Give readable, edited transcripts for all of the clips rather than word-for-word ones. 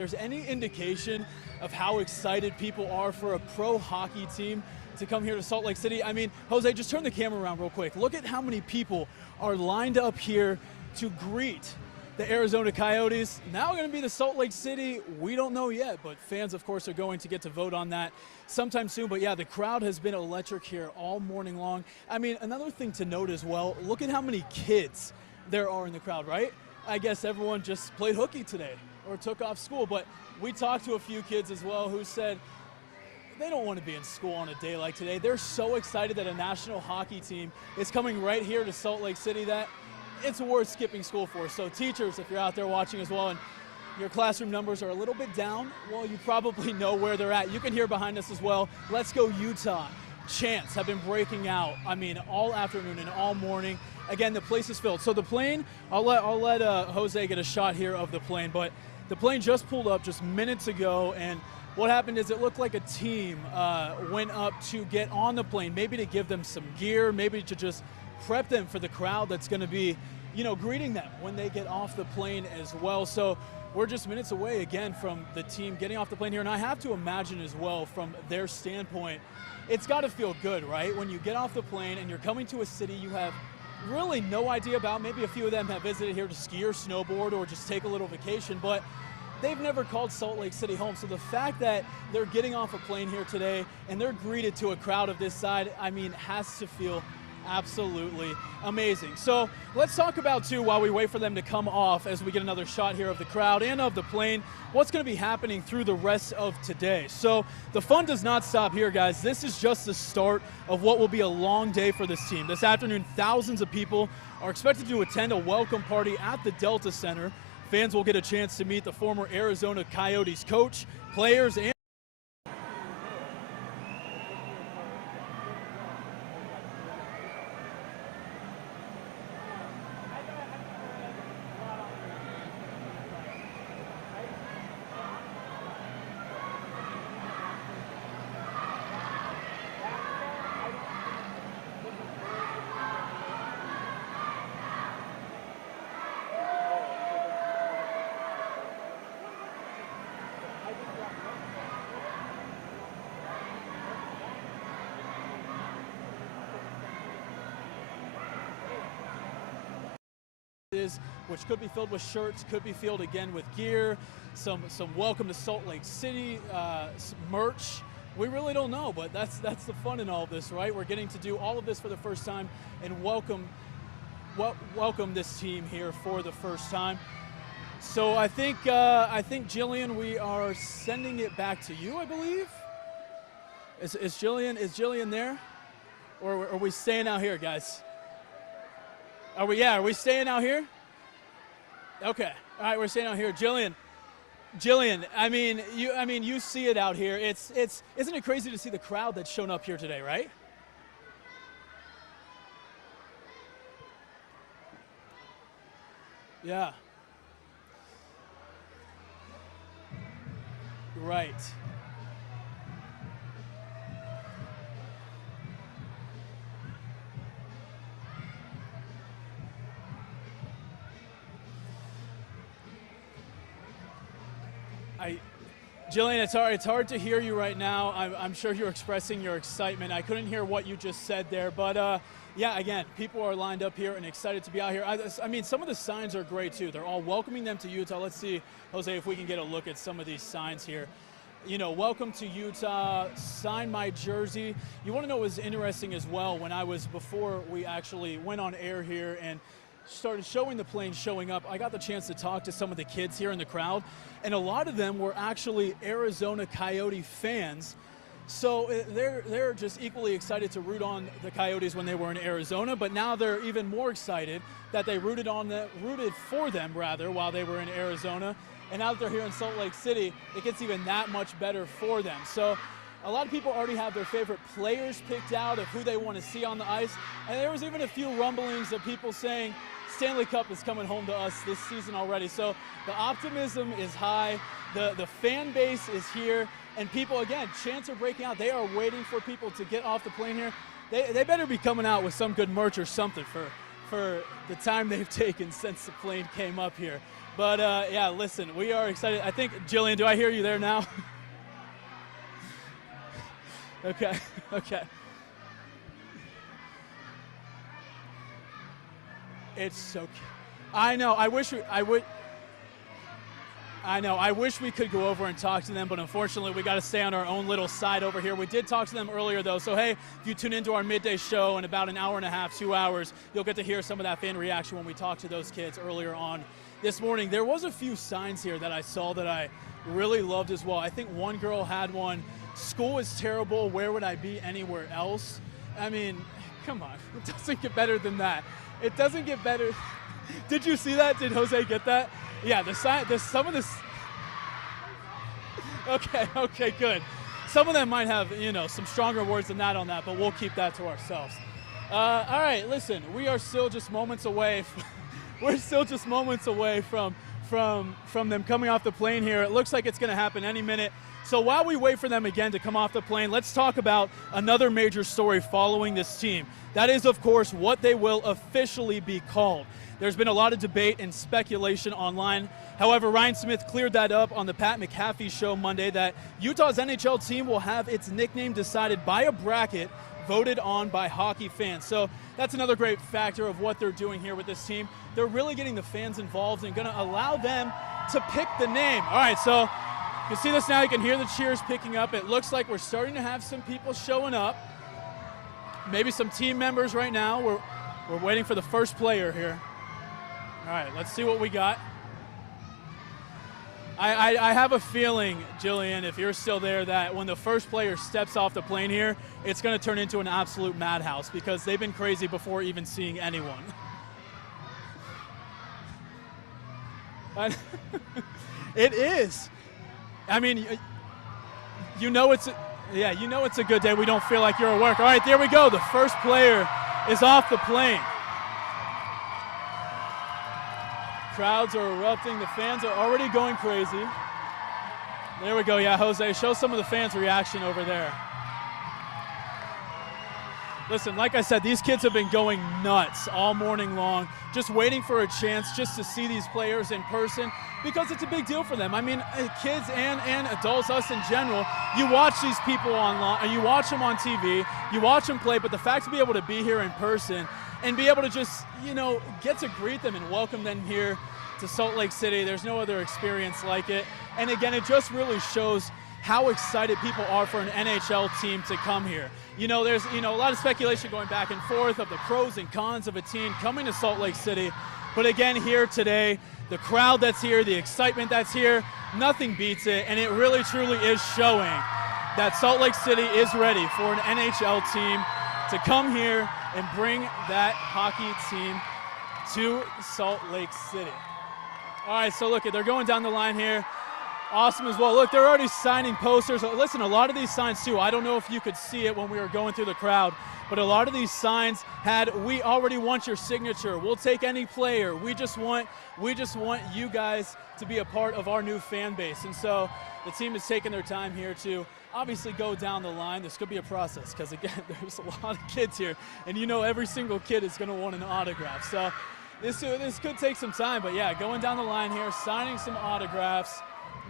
there's any indication of how excited people are for a pro hockey team to come here to Salt Lake City? I mean, Jose, just turn the camera around real quick. Look at how many people are lined up here to greet the Arizona Coyotes. Now going to be the Salt Lake City. We don't know yet, but fans, of course, are going to get to vote on that sometime soon. But yeah, the crowd has been electric here all morning long. I mean, another thing to note as well, look at how many kids there are in the crowd, right? I guess everyone just played hooky today or took off school, but we talked to a few kids as well who said they don't want to be in school on a day like today. They're so excited that a national hockey team is coming right here to Salt Lake City that it's worth skipping school for. So teachers, if you're out there watching as well and your classroom numbers are a little bit down, well, you probably know where they're at. You can hear behind us as well, "Let's Go Utah" chants have been breaking out, I mean, all afternoon and all morning. Again, the place is filled. So the plane, I'll let Jose get a shot here of the plane, but the plane just pulled up just minutes ago, and what happened is it looked like a team went up to get on the plane, maybe to give them some gear, maybe to just prep them for the crowd that's going to be, you know, greeting them when they get off the plane as well. So we're just minutes away again from the team getting off the plane here, and I have to imagine as well from their standpoint, it's got to feel good, right? When you get off the plane and you're coming to a city you have really no idea about. Maybe a few of them have visited here to ski or snowboard or just take a little vacation, but they've never called Salt Lake City home. So the fact that they're getting off a plane here today and they're greeted to a crowd of this side, I mean, has to feel absolutely amazing. So let's talk about, too, while we wait for them to come off, as we get another shot here of the crowd and of the plane, what's going to be happening through the rest of today. So the fun does not stop here, guys. This is just the start of what will be a long day for this team. This afternoon, thousands of people are expected to attend a welcome party at the Delta Center. Fans will get a chance to meet the former Arizona Coyotes coach, players, and which could be filled with shirts, could be filled again with gear, some welcome to Salt Lake City merch. We really don't know, but that's the fun in all of this, right? We're getting to do all of this for the first time and welcome this team here for the first time. So I think Jillian, we are sending it back to you, I believe. Is Jillian there, or are we staying out here, guys? Are we staying out here? Okay. All right, we're staying out here. Jillian, I mean, you see it out here. Isn't it crazy to see the crowd that's shown up here today, right? Yeah. Right. Jillian, it's hard to hear you right now. I'm sure you're expressing your excitement. I couldn't hear what you just said there, but yeah, again, people are lined up here and excited to be out here. I mean, some of the signs are great too. They're all welcoming them to Utah. Let's see, Jose, if we can get a look at some of these signs here. You know, welcome to Utah, sign my jersey. You want to know what was interesting as well, before we actually went on air here and started showing the plane showing up, I got the chance to talk to some of the kids here in the crowd, and a lot of them were actually Arizona Coyote fans. So they're just equally excited to root on the Coyotes when they were in Arizona, but now they're even more excited that they rooted for them while they were in Arizona. And now that they're here in Salt Lake City, it gets even that much better for them. So a lot of people already have their favorite players picked out of who they want to see on the ice. And there was even a few rumblings of people saying Stanley Cup is coming home to us this season already. So the optimism is high. The fan base is here. And people, again, chants are breaking out. They are waiting for people to get off the plane here. They better be coming out with some good merch or something for the time they've taken since the plane came up here. But yeah, listen, we are excited. I think, Jillian, do I hear you there now? Okay, okay. It's so cute. I know. I wish we could go over and talk to them, but unfortunately we got to stay on our own little side over here. We did talk to them earlier though, so hey, if you tune into our midday show in about an hour and a half, 2 hours, you'll get to hear some of that fan reaction when we talked to those kids earlier on this morning. There was a few signs here that I saw that I really loved as well. I think one girl had one, "School is terrible, where would I be anywhere else?" I mean, come on, it doesn't get better than that. It doesn't get better. Did you see that? Did Jose get that? Yeah, some of this. Okay, good. Some of them might have, some stronger words than that on that, but we'll keep that to ourselves. All right, listen, we are still just moments away. We're still just moments away from them coming off the plane here. It looks like it's going to happen any minute. So while we wait for them again to come off the plane, let's talk about another major story following this team. That is, of course, what they will officially be called. There's been a lot of debate and speculation online. However, Ryan Smith cleared that up on the Pat McAfee show Monday that Utah's NHL team will have its nickname decided by a bracket voted on by hockey fans. So that's another great factor of what they're doing here with this team. They're really getting the fans involved and going to allow them to pick the name. All right, so you can see this now. You can hear the cheers picking up. It looks like we're starting to have some people showing up. Maybe some team members right now. We're waiting for the first player here. All right, let's see what we got. I have a feeling, Jillian, if you're still there, that when the first player steps off the plane here, it's going to turn into an absolute madhouse because they've been crazy before even seeing anyone. It is. I mean, you know it's a good day. We don't feel like you're at work. All right, there we go. The first player is off the plane. Crowds are erupting. The fans are already going crazy. There we go. Yeah, Jose, show some of the fans' reaction over there. Listen, like I said, these kids have been going nuts all morning long, just waiting for a chance just to see these players in person because it's a big deal for them. I mean, kids and adults, us in general, you watch these people online, you watch them on TV, you watch them play, but the fact to be able to be here in person and be able to just, get to greet them and welcome them here to Salt Lake City. There's no other experience like it. And again, it just really shows how excited people are for an NHL team to come here. There's, a lot of speculation going back and forth of the pros and cons of a team coming to Salt Lake City. But again, here today, the crowd that's here, the excitement that's here, nothing beats it. And it really, truly is showing that Salt Lake City is ready for an NHL team to come here and bring that hockey team to Salt Lake City. All right, so look, they're going down the line here. Awesome as well. Look, they're already signing posters. Listen, a lot of these signs too, I don't know if you could see it when we were going through the crowd, but a lot of these signs had, "We already want your signature. We'll take any player. We just want you guys to be a part of our new fan base." And so the team is taking their time here to obviously go down the line. This could be a process because, again, there's a lot of kids here, and every single kid is going to want an autograph. So this could take some time, but yeah, going down the line here, signing some autographs.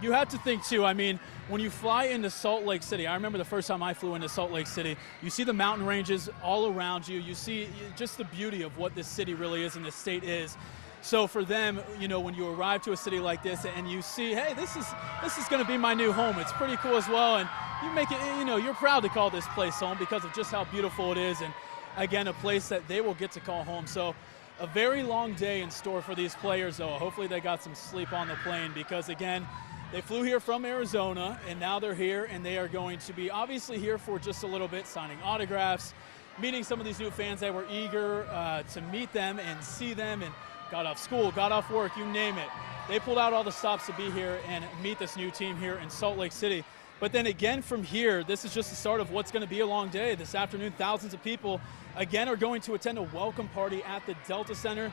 You have to think, too, I mean, when you fly into Salt Lake City, I remember the first time I flew into Salt Lake City, you see the mountain ranges all around you. You see just the beauty of what this city really is and this state is. So for them, when you arrive to a city like this and you see, hey, this is going to be my new home, it's pretty cool as well. And you make it, you're proud to call this place home because of just how beautiful it is. And, again, a place that they will get to call home. So a very long day in store for these players, though. Hopefully they got some sleep on the plane because, again, they flew here from Arizona, and now they're here, and they are going to be obviously here for just a little bit, signing autographs, meeting some of these new fans that were eager to meet them and see them, and got off school, got off work, you name it. They pulled out all the stops to be here and meet this new team here in Salt Lake City. But then again from here, this is just the start of what's going to be a long day. This afternoon, thousands of people, again, are going to attend a welcome party at the Delta Center.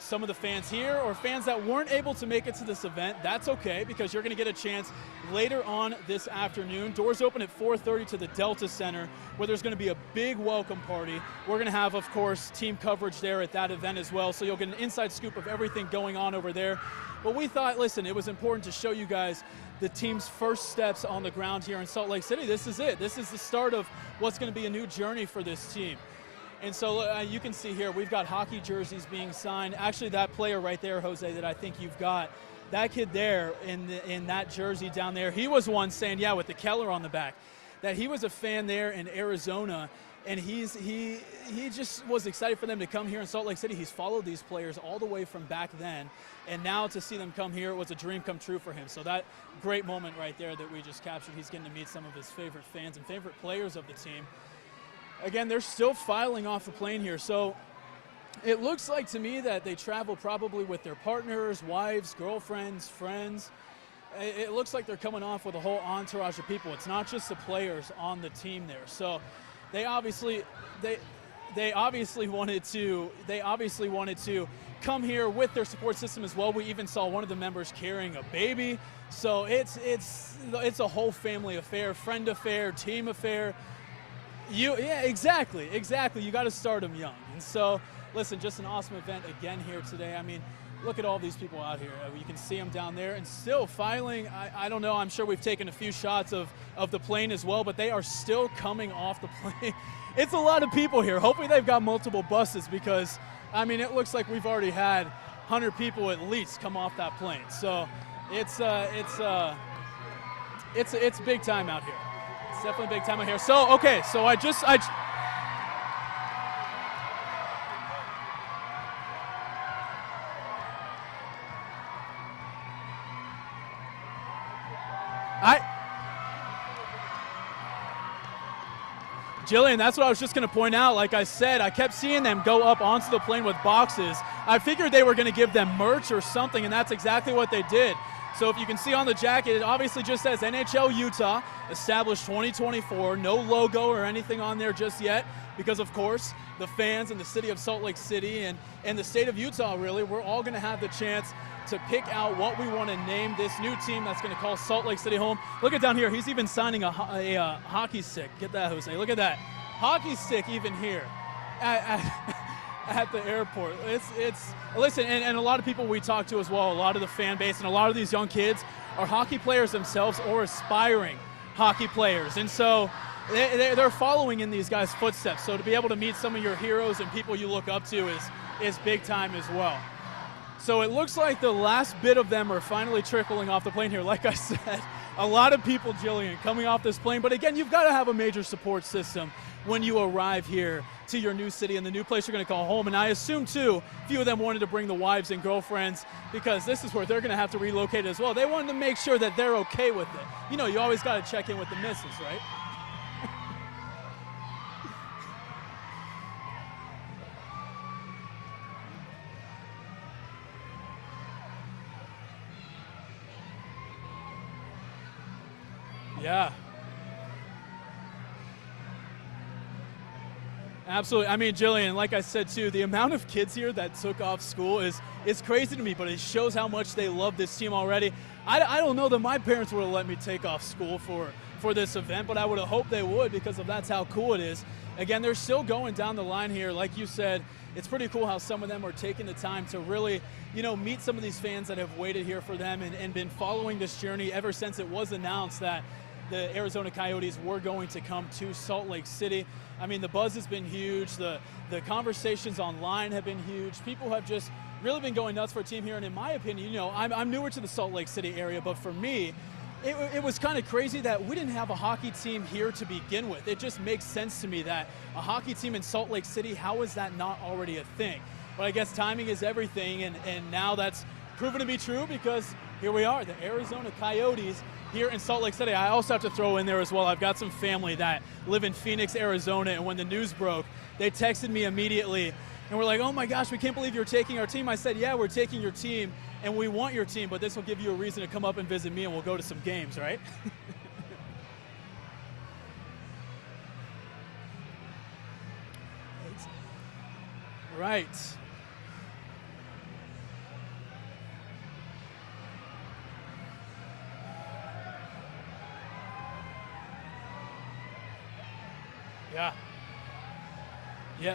Some of the fans here or fans that weren't able to make it to this event, that's okay because you're going to get a chance later on this afternoon. Doors open at 4:30 to the Delta Center where there's going to be a big welcome party. We're going to have, of course, team coverage there at that event as well, so you'll get an inside scoop of everything going on over there. But we thought, listen, it was important to show you guys the team's first steps on the ground here in Salt Lake City. This is it. This is the start of what's going to be a new journey for this team. And so you can see here, we've got hockey jerseys being signed. Actually, that player right there, Jose, that I think you've got, that kid there in that jersey down there, he was one saying, yeah, with the Keller on the back, that he was a fan there in Arizona, and he just was excited for them to come here in Salt Lake City. He's followed these players all the way from back then, and now to see them come here, it was a dream come true for him. So that great moment right there that we just captured, he's getting to meet some of his favorite fans and favorite players of the team. Again, they're still filing off the plane here, so it looks like to me that they travel probably with their partners, wives, girlfriends, friends. It looks like they're coming off with a whole entourage of people. It's not just the players on the team there. So they obviously wanted to come here with their support system as well. We even saw one of the members carrying a baby. So it's a whole family affair, friend affair, team affair. Yeah, exactly. You got to start them young. And so, listen, just an awesome event again here today. I mean, look at all these people out here. You can see them down there and still filing. I don't know. I'm sure we've taken a few shots of the plane as well, but they are still coming off the plane. It's a lot of people here. Hopefully they've got multiple buses because, I mean, it looks like we've already had 100 people at least come off that plane. So it's big time out here. It's definitely big time out here. So, okay, so I Jillian, that's what I was just going to point out. Like I said, I kept seeing them go up onto the plane with boxes. I figured they were going to give them merch or something, and that's exactly what they did. So if you can see on the jacket, it obviously just says NHL Utah, established 2024. No logo or anything on there just yet because, of course, the fans in the city of Salt Lake City and the state of Utah, really, we're all going to have the chance to pick out what we want to name this new team that's going to call Salt Lake City home. Look at down here. He's even signing a hockey stick. Get that, Jose. Look at that. Hockey stick even here at the airport. Listen, and a lot of people we talk to as well, a lot of the fan base and a lot of these young kids are hockey players themselves or aspiring hockey players. And so they're following in these guys' footsteps. So to be able to meet some of your heroes and people you look up to is big time as well. So it looks like the last bit of them are finally trickling off the plane here. Like I said, a lot of people, Jillian, coming off this plane. But again, you've got to have a major support system when you arrive here to your new city and the new place you're going to call home. And I assume, too, a few of them wanted to bring the wives and girlfriends because this is where they're going to have to relocate as well. They wanted to make sure that they're okay with it. You know, you always got to check in with the missus, right? Yeah. Absolutely. I mean, Jillian, like I said, too, the amount of kids here that took off school is crazy to me, but it shows how much they love this team already. I don't know that my parents would have let me take off school for this event, but I would have hoped they would because that's how cool it is. Again, they're still going down the line here. Like you said, it's pretty cool how some of them are taking the time to really, you know, meet some of these fans that have waited here for them and been following this journey ever since it was announced that the Arizona Coyotes were going to come to Salt Lake City. I mean, the buzz has been huge. The conversations online have been huge. People have just really been going nuts for a team here. And in my opinion, you know, I'm newer to the Salt Lake City area, but for me, it was kind of crazy that we didn't have a hockey team here to begin with. It just makes sense to me that a hockey team in Salt Lake City, how is that not already a thing? But I guess timing is everything, and now that's proven to be true because here we are, the Arizona Coyotes here in Salt Lake City. I also have to throw in there as well, I've got some family that live in Phoenix, Arizona, and when the news broke, they texted me immediately and were like, oh my gosh, we can't believe you're taking our team. I said, yeah, we're taking your team, and we want your team, but this will give you a reason to come up and visit me, and we'll go to some games, right? Right. Yeah. Yeah.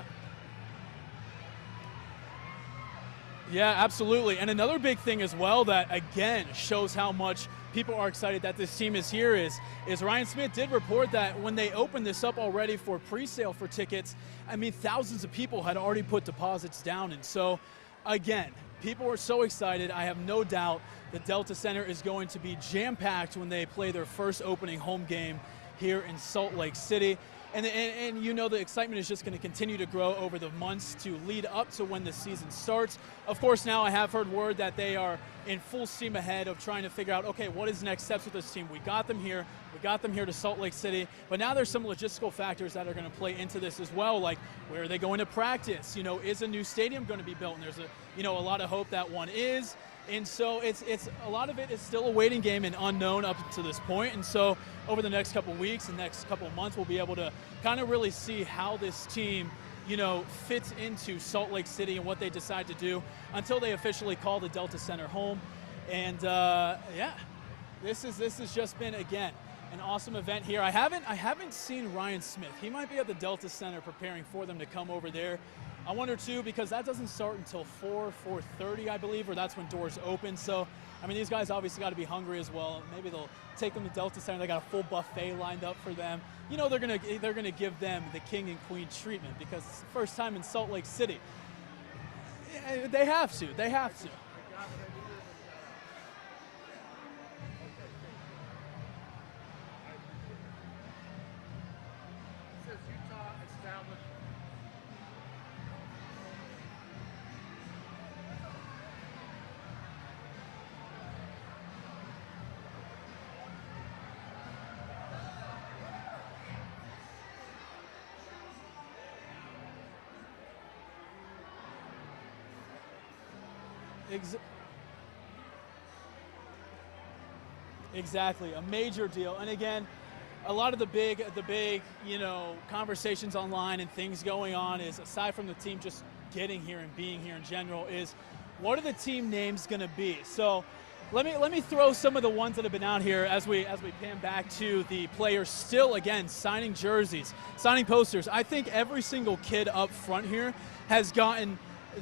Yeah, absolutely. And another big thing as well that, again, shows how much people are excited that this team is here is Ryan Smith did report that when they opened this up already for pre-sale for tickets, I mean, thousands of people had already put deposits down. And so, again, people are so excited. I have no doubt the Delta Center is going to be jam-packed when they play their first opening home game here in Salt Lake City. And you know the excitement is just going to continue to grow over the months to lead up to when the season starts. Of course, now I have heard word that they are in full steam ahead of trying to figure out, okay, what is next steps with this team? We got them here to Salt Lake City, but now there's some logistical factors that are going to play into this as well, like where are they going to practice? You know, is a new stadium going to be built? And there's a lot of hope that one is. And so it's a lot of it is still a waiting game and unknown up to this point. And so over the next couple weeks and next couple months, we'll be able to kind of really see how this team, you know, fits into Salt Lake City and what they decide to do until they officially call the Delta Center home. And yeah, this has just been, again, an awesome event here. I haven't seen Ryan Smith. He might be at the Delta Center preparing for them to come over there. I wonder too, because that doesn't start until 4:30, I believe, or that's when doors open. So, I mean, these guys obviously got to be hungry as well. Maybe they'll take them to Delta Center. They got a full buffet lined up for them. You know, they're gonna give them the king and queen treatment because it's the first time in Salt Lake City. They have to. They have to. Exactly, a major deal. And again, a lot of the big, you know, conversations online and things going on is, aside from the team just getting here and being here in general, is what are the team names going to be? So let me throw some of the ones that have been out here as we pan back to the players still, again, signing jerseys, signing posters. I think every single kid up front here has gotten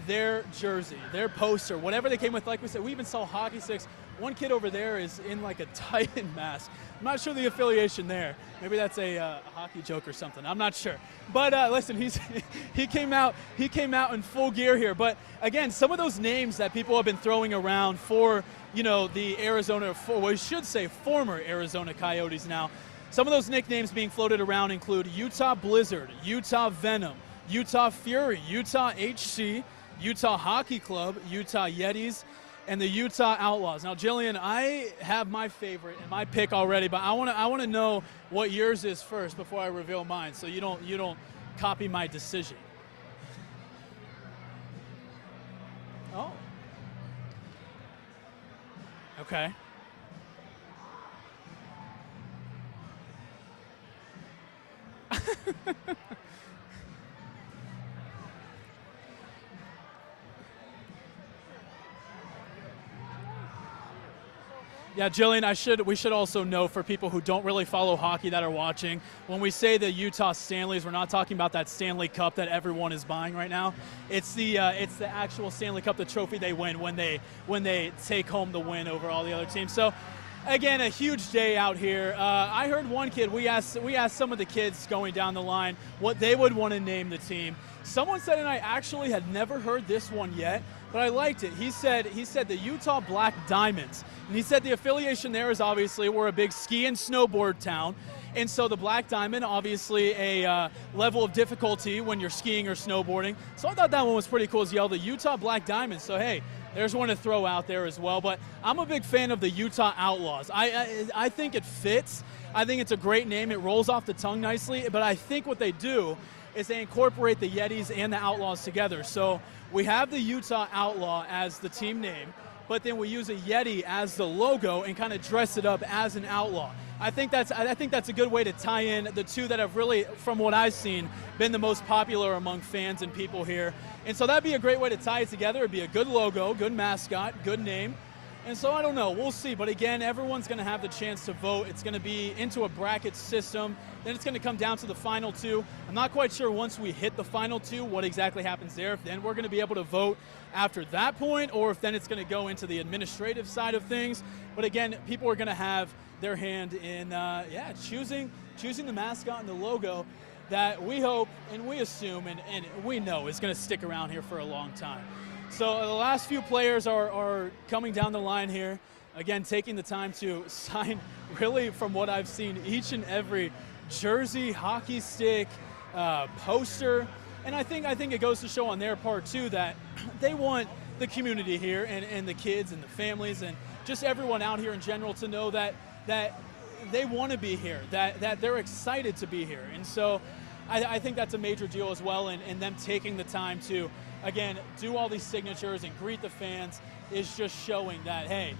their jersey, their poster, whatever they came with. Like we said, we even saw hockey sticks. One kid over there is in like a Titan mask. I'm not sure the affiliation there. Maybe that's a hockey joke or something. I'm not sure. But listen, he came out in full gear here. But again, some of those names that people have been throwing around for, you know, the we should say former Arizona Coyotes now. Some of those nicknames being floated around include Utah Blizzard, Utah Venom, Utah Fury, Utah HC, Utah Hockey Club, Utah Yetis, and the Utah Outlaws. Now, Jillian, I have my favorite and my pick already, but I want to know what yours is first before I reveal mine, so you don't copy my decision. Oh. Okay. Yeah, Jillian, we should also know for people who don't really follow hockey that are watching, when we say the Utah Stanleys, we're not talking about that Stanley Cup that everyone is buying right now. It's the actual Stanley Cup, the trophy they win when they take home the win over all the other teams. So, again, a huge day out here. I heard one kid. We asked some of the kids going down the line what they would want to name the team. Someone said, and I actually had never heard this one yet, but I liked it. He said the Utah Black Diamonds. And he said the affiliation there is obviously we're a big ski and snowboard town. And so the Black Diamond, obviously a level of difficulty when you're skiing or snowboarding. So I thought that one was pretty cool as well, the Utah Black Diamonds. So hey, there's one to throw out there as well. But I'm a big fan of the Utah Outlaws. I think it fits. I think it's a great name. It rolls off the tongue nicely. But I think what they do is they incorporate the Yetis and the Outlaws together. So we have the Utah Outlaw as the team name, but then we use a Yeti as the logo and kind of dress it up as an outlaw. I think that's a good way to tie in the two that have really, from what I've seen, been the most popular among fans and people here. And so that'd be a great way to tie it together. It'd be a good logo, good mascot, good name. And so I don't know, we'll see. But again, everyone's going to have the chance to vote. It's going to be into a bracket system. Then it's going to come down to the final two. I'm not quite sure once we hit the final two what exactly happens there. If then we're going to be able to vote after that point, or if then it's going to go into the administrative side of things. But again, people are going to have their hand in choosing the mascot and the logo that we hope and we assume and we know is going to stick around here for a long time. So the last few players are coming down the line here. Again, taking the time to sign, really from what I've seen, each and every jersey, hockey stick, poster. And I think it goes to show on their part too that they want the community here and the kids and the families and just everyone out here in general to know that they want to be here, that they're excited to be here. And so I think that's a major deal as well, and them taking the time to, again, do all these signatures and greet the fans is just showing that, hey,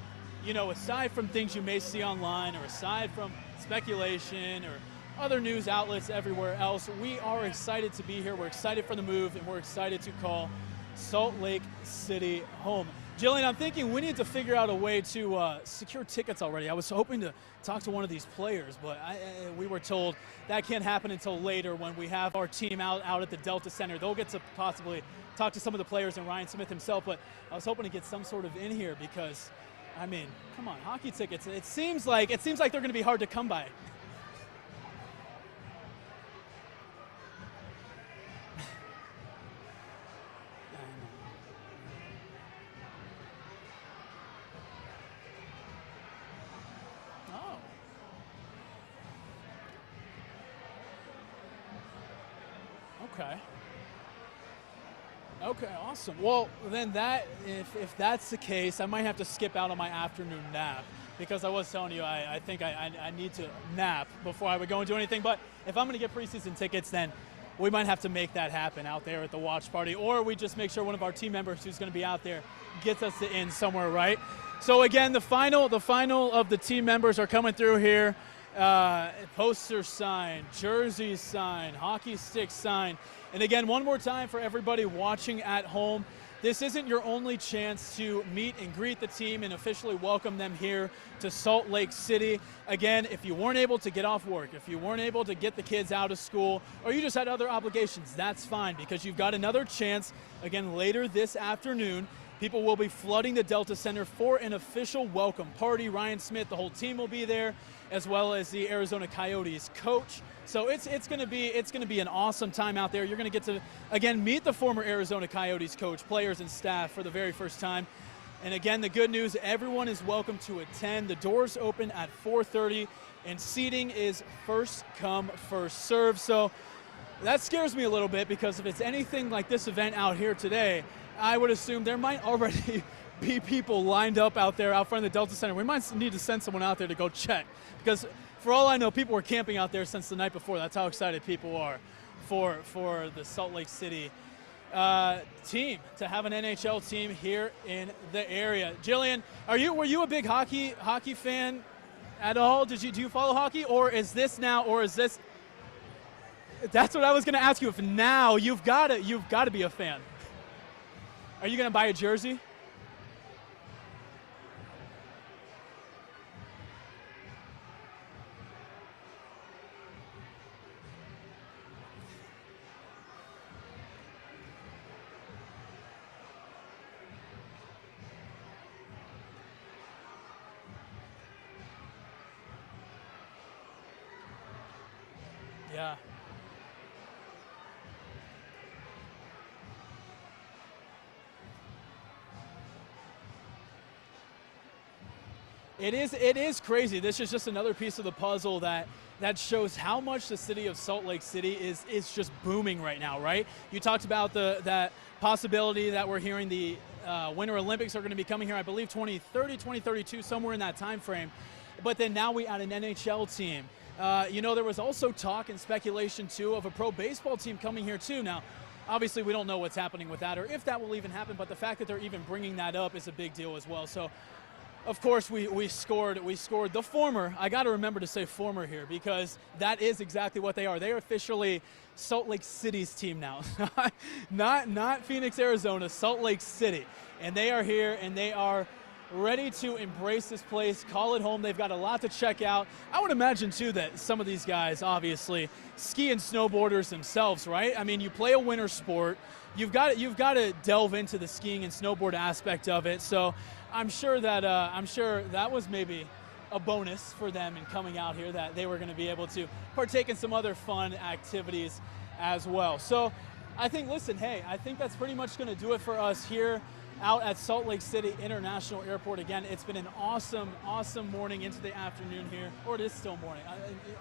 you know, aside from things you may see online or aside from speculation or other news outlets everywhere else, we are excited to be here. We're excited for the move, and we're excited to call Salt Lake City home. Jillian, I'm thinking we need to figure out a way to secure tickets already. I was hoping to talk to one of these players, but we were told that can't happen until later when we have our team out at the Delta Center. They'll get to possibly talk to some of the players and Ryan Smith himself, but I was hoping to get some sort of in here because, I mean, come on, hockey tickets. It seems like they're going to be hard to come by. Okay, awesome. Well, then if that's the case, I might have to skip out on my afternoon nap because I was telling you I think I need to nap before I would go and do anything. But if I'm going to get preseason tickets, then we might have to make that happen out there at the watch party, or we just make sure one of our team members who's going to be out there gets us in somewhere, right? So again, the final of the team members are coming through here. Poster sign, jersey sign, hockey stick sign. And again, one more time for everybody watching at home, this isn't your only chance to meet and greet the team and officially welcome them here to Salt Lake City. Again, if you weren't able to get off work, if you weren't able to get the kids out of school, or you just had other obligations, that's fine because you've got another chance. Again, later this afternoon, people will be flooding the Delta Center for an official welcome party. Ryan Smith, the whole team will be there, as well as the Arizona Coyotes coach. So it's going to be an awesome time out there. You're going to get to, again, meet the former Arizona Coyotes coach, players and staff for the very first time. And again, the good news, everyone is welcome to attend. The doors open at 4:30, and seating is first come, first serve. So that scares me a little bit because if it's anything like this event out here today, I would assume there might already be people lined up out there out front of the Delta Center. We might need to send someone out there to go check because for all I know, people were camping out there since the night before. That's how excited people are for the Salt Lake City team, to have an NHL team here in the area. Jillian, were you a big hockey fan at all? Do you follow hockey, or is this now, or is this? That's what I was going to ask you. If now you've got to be a fan. Are you going to buy a jersey? Yeah. It is crazy. This is just another piece of the puzzle that shows how much the city of Salt Lake City is just booming right now, right? You talked about that possibility that we're hearing the Winter Olympics are going to be coming here, I believe 2030, 2032, somewhere in that time frame. But then now we add an NHL team. There was also talk and speculation, too, of a pro baseball team coming here, too. Now, obviously, we don't know what's happening with that or if that will even happen, but the fact that they're even bringing that up is a big deal as well. So, of course, we scored the former. I got to remember to say former here because that is exactly what they are. They are officially Salt Lake City's team now, not Phoenix, Arizona, Salt Lake City. And they are here, and they are ready to embrace this place, call it home. They've got a lot to check out. I would imagine too that some of these guys, obviously, ski and snowboarders themselves, right? I mean, you play a winter sport. You've got to delve into the skiing and snowboard aspect of it. So I'm sure that was maybe a bonus for them in coming out here, that they were going to be able to partake in some other fun activities as well. So I think, listen, hey, I think that's pretty much going to do it for us here out at Salt Lake City International Airport. Again, it's been an awesome, awesome morning into the afternoon here, or it is still morning.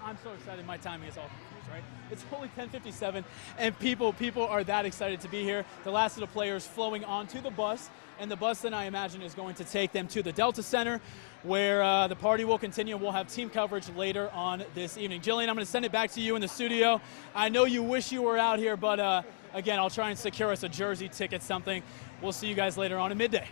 I'm so excited. My timing is all confused, right? It's only 10:57, and people are that excited to be here. The last of the players flowing onto the bus, and the bus then I imagine is going to take them to the Delta Center, where the party will continue. We'll have team coverage later on this evening. Jillian, I'm going to send it back to you in the studio. I know you wish you were out here, but again, I'll try and secure us a jersey ticket, something. We'll see you guys later on at midday.